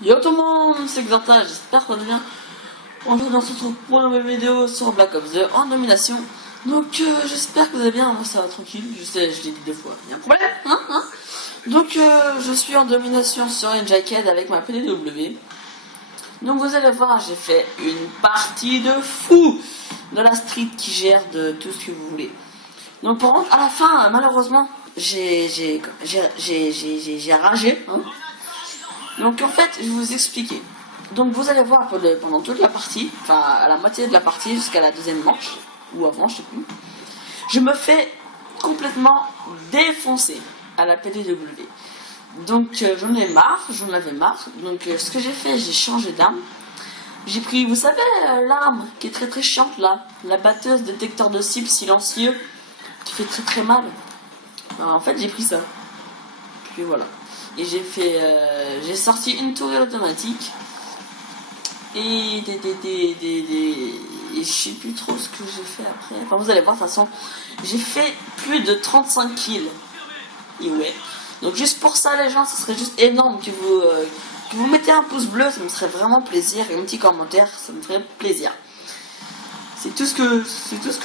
Yo tout le monde, c'est Xanta, j'espère qu'on va bien. On se retrouve pour une nouvelle vidéo sur Black Ops 2 en domination. Donc j'espère que vous allez bien, moi ça va tranquille, je sais, je l'ai dit 2 fois, il y a un problème, hein. Donc je suis en domination sur une jacket avec ma PDW. Donc vous allez voir, j'ai fait une partie de fou de la street qui gère de tout ce que vous voulez. Donc par contre, à la fin, malheureusement, j'ai ragé, hein. Donc en fait, je vais vous expliquer. Donc vous allez voir pendant toute la partie, enfin à la moitié de la partie jusqu'à la deuxième manche, ou avant, je sais plus, je me fais complètement défoncer à la PDW. Donc j'en avais marre. Donc ce que j'ai fait, j'ai changé d'arme. J'ai pris, vous savez, l'arme qui est très très chiante là, la batteuse détecteur de cible silencieux, qui fait très très mal. Alors, en fait j'ai pris ça. Puis voilà. Et j'ai sorti une tourelle automatique. Et je sais plus trop ce que j'ai fait après. Enfin, vous allez voir, de toute façon, j'ai fait plus de 35 kills. Et ouais. Donc, juste pour ça, les gens, ce serait juste énorme que vous mettez un pouce bleu, ça me ferait vraiment plaisir. Et un petit commentaire, ça me ferait plaisir. C'est tout ce que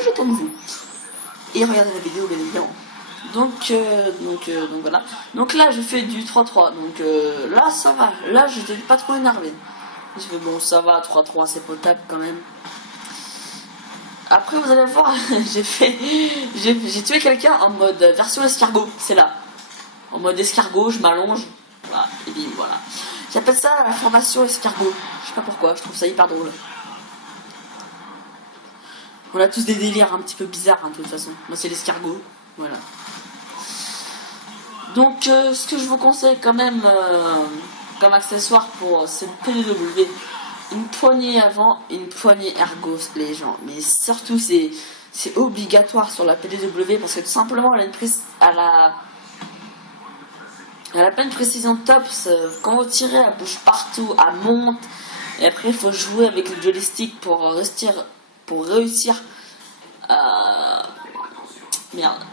j'attends de vous. Et regardez la vidéo, bien évidemment. Donc voilà. Donc là, j'ai fait du 3-3. Donc là, ça va. Là, j'étais pas trop énervé. Je fais bon, ça va, 3-3, c'est potable quand même. Après, vous allez voir, j'ai tué quelqu'un en mode version escargot. C'est là. En mode escargot, je m'allonge. Voilà. Et puis voilà. J'appelle ça la formation escargot. Je sais pas pourquoi, je trouve ça hyper drôle. On a tous des délires un petit peu bizarres, hein, de toute façon. Moi, c'est l'escargot. Voilà. Donc, ce que je vous conseille quand même comme accessoire pour cette PDW, une poignée avant et une poignée ergo, les gens. Mais surtout, c'est obligatoire sur la PDW parce que tout simplement, elle a pas une précision top. Quand vous tirez, elle bouge partout, elle monte. Et après, il faut jouer avec le joystick pour réussir à. Merde.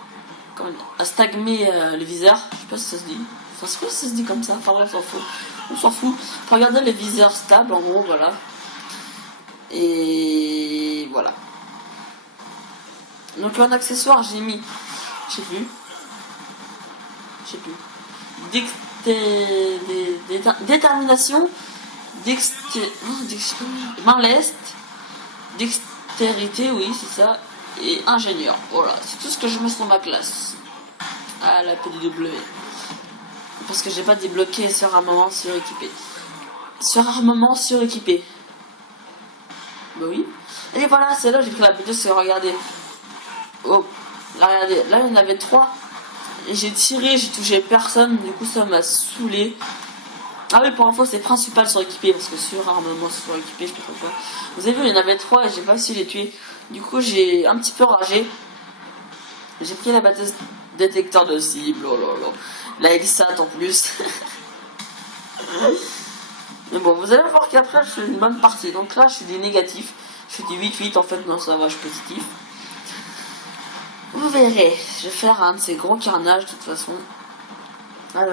À stagmer le viseur. Je sais pas si ça se dit. Enfin, je sais pas si ça se dit comme ça. Enfin, bref, on s'en fout. On s'en fout. Pour regarder les viseurs stables, en gros, voilà. Et voilà. Donc, en accessoire, j'ai mis. Je sais plus. Détermination. Main leste. Dextérité, oui, c'est ça. Et ingénieur. Voilà, c'est tout ce que je mets sur ma classe. À la PDW. Parce que j'ai pas débloqué sur armement suréquipé. Sur armement suréquipé. Bah oui. Et voilà, c'est là j'ai pris la bêtise, regardez. Oh, là, regardez. Là, il y en avait 3. Et j'ai tiré, j'ai touché personne. Du coup, ça m'a saoulé. Ah oui, pour info, c'est principal suréquipé. Parce que sur armement suréquipé, je sais pas pourquoi. Vous avez vu, il y en avait 3 et j'ai pas réussi à les tuer. Du coup, j'ai un petit peu ragé. J'ai pris la batteuse détecteur de cible. Oh là là. La LSAT en plus. Mais bon, vous allez voir qu'après, je fais une bonne partie. Donc là, je suis des négatifs. Je fais du 8-8. En fait, non, ça va, je suis positif. Vous verrez. Je vais faire un de ces gros carnages, de toute façon. Ah,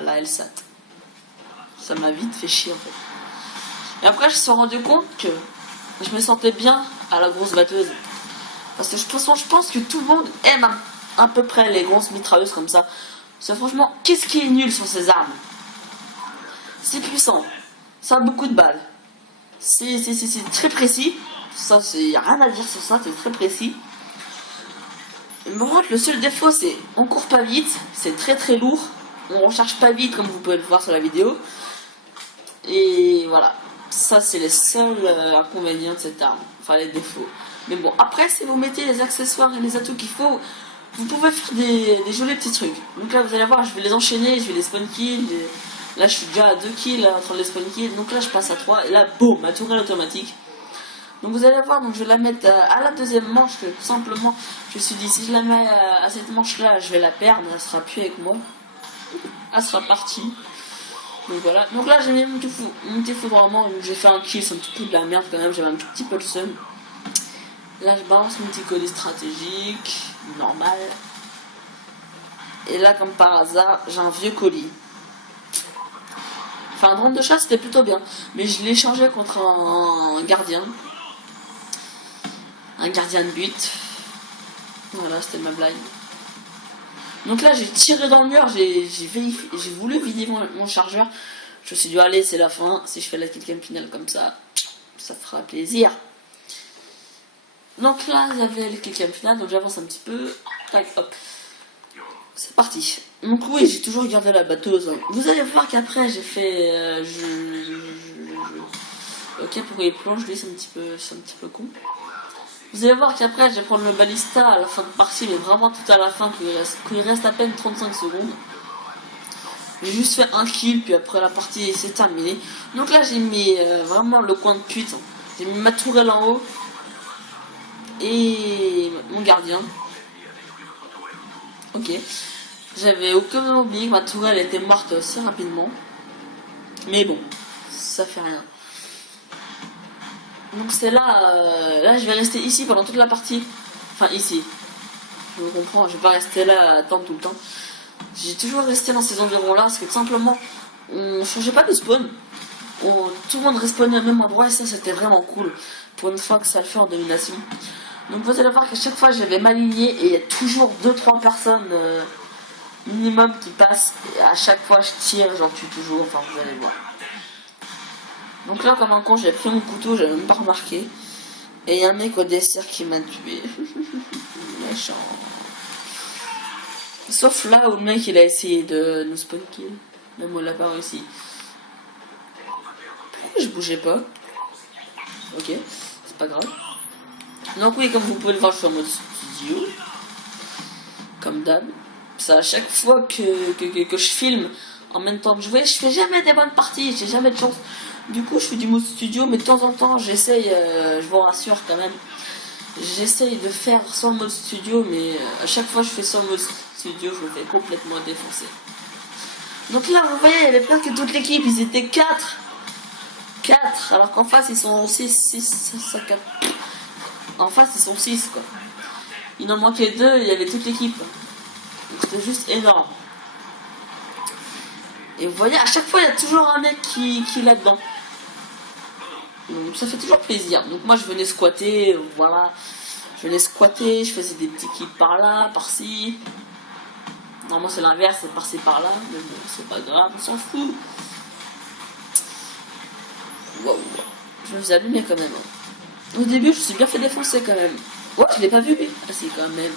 la LSAT. Ça m'a vite fait chier, en fait. Et après, je me suis rendu compte que je me sentais bien à la grosse batteuse. Parce que de toute façon, je pense que tout le monde aime à peu près les grosses mitrailleuses comme ça. Parce que franchement, qu'est-ce qui est nul sur ces armes? C'est puissant. Ça a beaucoup de balles. C'est très précis. Ça, il n'y a rien à dire sur ça, c'est très précis. Mais par contre, le seul défaut, c'est on court pas vite. C'est très très lourd. On recharge pas vite, comme vous pouvez le voir sur la vidéo. Et voilà. Ça, c'est les seuls inconvénients de cette arme. Enfin, les défauts. Mais bon, après, si vous mettez les accessoires et les atouts qu'il faut, vous pouvez faire des jolis petits trucs. Donc là, vous allez voir, je vais les enchaîner, je vais les spawn kills. Là, je suis déjà à 2 kills entre les spawn kills. Donc là, je passe à 3. Et là, boum, ma tourelle automatique. Donc vous allez voir, donc je vais la mettre à la deuxième manche. Que tout simplement, je me suis dit, si je la mets à cette manche-là, je vais la perdre. Elle sera plus avec moi. Elle sera partie. Donc voilà. Donc là, j'ai mis mon petit foudroiement. J'ai fait un kill, c'est un petit peu de la merde quand même. J'avais un tout petit peu le seum. Là, je balance mon petit colis stratégique, normal. Et là, comme par hasard, j'ai un vieux colis. Enfin, un drone de chasse, c'était plutôt bien. Mais je l'ai changé contre un gardien. Un gardien de but. Voilà, c'était ma blague. Donc là, j'ai tiré dans le mur, j'ai voulu vider mon chargeur. Je me suis dit, allez, c'est la fin. Si je fais la kill cam finale comme ça fera plaisir. Donc là, il y avait le kill cam finale, donc j'avance un petit peu. Tac, hop. C'est parti. Donc oui, j'ai toujours gardé la batteuse. Vous allez voir qu'après, j'ai fait... Ok, pour les planches, lui, c'est un petit peu con. Vous allez voir qu'après, je vais prendre le balista à la fin de partie, mais vraiment tout à la fin, qu'il reste à peine 35 secondes. J'ai juste fait un kill, puis après la partie c'est terminé. Donc là, j'ai mis vraiment le coin de pute. J'ai mis ma tourelle en haut. Et mon gardien. Ok. J'avais aucun oublié que ma tourelle était morte assez rapidement. Mais bon, ça fait rien. Donc c'est là, là je vais rester ici pendant toute la partie. Enfin ici. Je me comprends, je vais pas rester là à attendre tout le temps. J'ai toujours resté dans ces environs là parce que tout simplement on changeait pas de spawn. Tout le monde respawnait au même endroit et ça c'était vraiment cool. Pour une fois que ça le fait en domination. Donc vous allez voir qu'à chaque fois je vais m'aligner et il y a toujours 2-3 personnes minimum qui passent. Et à chaque fois je tire, j'en tue toujours, enfin vous allez voir. Donc là, comme un con, j'ai pris mon couteau, j'avais même pas remarqué. Et il y a un mec au dessert qui m'a tué. Méchant. Sauf là où le mec il a essayé de nous spawn kill. Même moi, il a pas réussi. Pourquoi je bougeais pas? Ok, c'est pas grave. Donc oui, comme vous pouvez le voir, je suis en mode studio. Comme d'hab. Ça, à chaque fois que je filme en même temps que je fais jamais des bonnes parties, j'ai jamais de chance. Du coup, je fais du mode studio, mais de temps en temps, j'essaye, je vous rassure quand même, j'essaye de faire sans le mode studio, mais à chaque fois que je fais sans le mode studio, je me fais complètement défoncer. Donc là, vous voyez, il y avait pire que toute l'équipe, ils étaient 4, alors qu'en face, ils sont 6, 4. En face, ils sont 6, quoi. Il en manquait 2, il y avait toute l'équipe. Donc c'était juste énorme. Et vous voyez, à chaque fois, il y a toujours un mec qui est là-dedans. Donc ça fait toujours plaisir. Donc moi je venais squatter, voilà. Je venais squatter, je faisais des petits kills par là, par-ci. Normalement c'est l'inverse, c'est par-ci par-là. Mais bon, c'est pas grave, on s'en fout. Waouh. Je me faisais allumer quand même. Au début je me suis bien fait défoncer quand même. Ouais, je l'ai pas vu lui. Ah si quand même.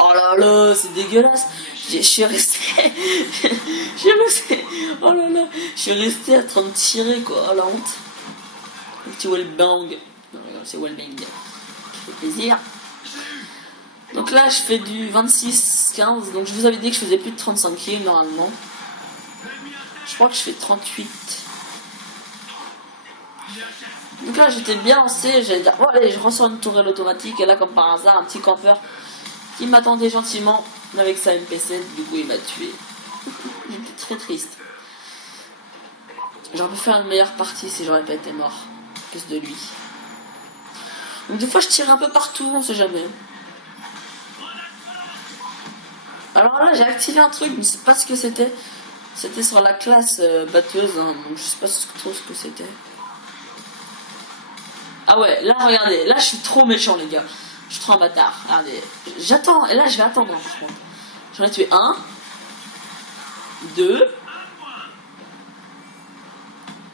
Oh là là, c'est dégueulasse. Je suis resté. Oh là là. Je suis resté en train de tirer quoi. Oh la honte. Un petit wallbang. Non, c'est wallbang. Ça fait plaisir. Donc là, je fais du 26-15. Donc je vous avais dit que je faisais plus de 35 kills normalement. Je crois que je fais 38. Donc là, j'étais bien lancé. J'allais dire, bon, allez, je ressors une tourelle automatique. Et là, comme par hasard, un petit campeur qui m'attendait gentiment avec sa MP7. Du coup, il m'a tué. J'étais très triste. J'aurais pu faire une meilleure partie si j'aurais pas été mort. Plus de lui. Donc des fois je tire un peu partout, on sait jamais. Alors là j'ai activé un truc, mais je sais pas ce que c'était. C'était sur la classe batteuse, hein, donc je sais pas trop ce que c'était. Ah ouais, là regardez, là je suis trop méchant les gars. Je suis trop un bâtard, regardez. J'attends, et là je vais attendre hein, par contre. J'en ai tué 1, 2.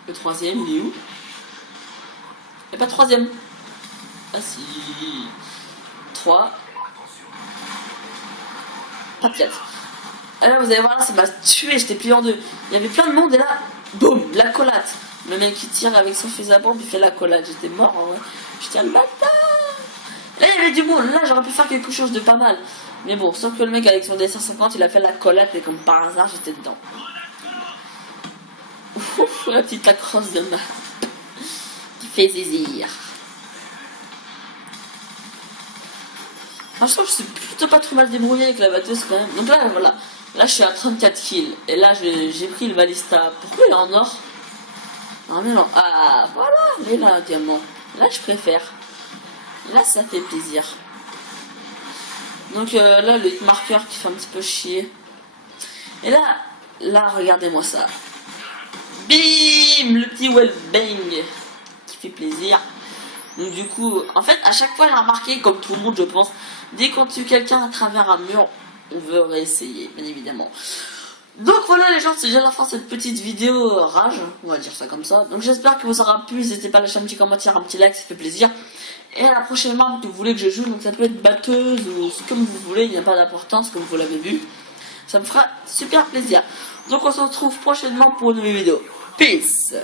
Le troisième, il est où? Il n'y a pas de troisième. Ah si. 3. Pas de 4. Et là, vous allez voir, là, ça m'a tué. J'étais plié en deux. Il y avait plein de monde et là, boum, la collate. Le mec qui tire avec son fusil à pompe, il fait la collate. J'étais mort en vrai. J'étais un bâtard. Là, il y avait du monde. Là, j'aurais pu faire quelque chose de pas mal. Mais bon, sauf que le mec avec son DC-50, il a fait la collate et comme par hasard, j'étais dedans. Ouf, la petite lacrosse de ma. Qui fait zizir. Franchement, je suis plutôt pas trop mal débrouillé avec la batteuse quand même. Donc là, voilà. Là, je suis à 34 kills. Et là, j'ai pris le balista. Pourquoi il est en or? Non, mais non. Ah, voilà. Mais là, un diamant. Là, je préfère. Là, ça fait plaisir. Donc là, le hit marker qui fait un petit peu chier. Et là, regardez-moi ça. bim, le petit wellbang qui fait plaisir. Donc du coup, en fait, à chaque fois j'ai remarqué, comme tout le monde je pense, dès qu'on tue quelqu'un à travers un mur, on veut réessayer, bien évidemment. Donc voilà les gens, c'est déjà la fin de cette petite vidéo rage, on va dire ça comme ça. Donc j'espère que vous aura plu, n'hésitez pas à lâcher un petit commentaire, un petit like, ça fait plaisir. Et à la prochaine map que vous voulez que je joue, donc ça peut être batteuse ou comme vous voulez, il n'y a pas d'importance comme vous l'avez vu. Ça me fera super plaisir. Donc on se retrouve prochainement pour une nouvelle vidéo. Peace.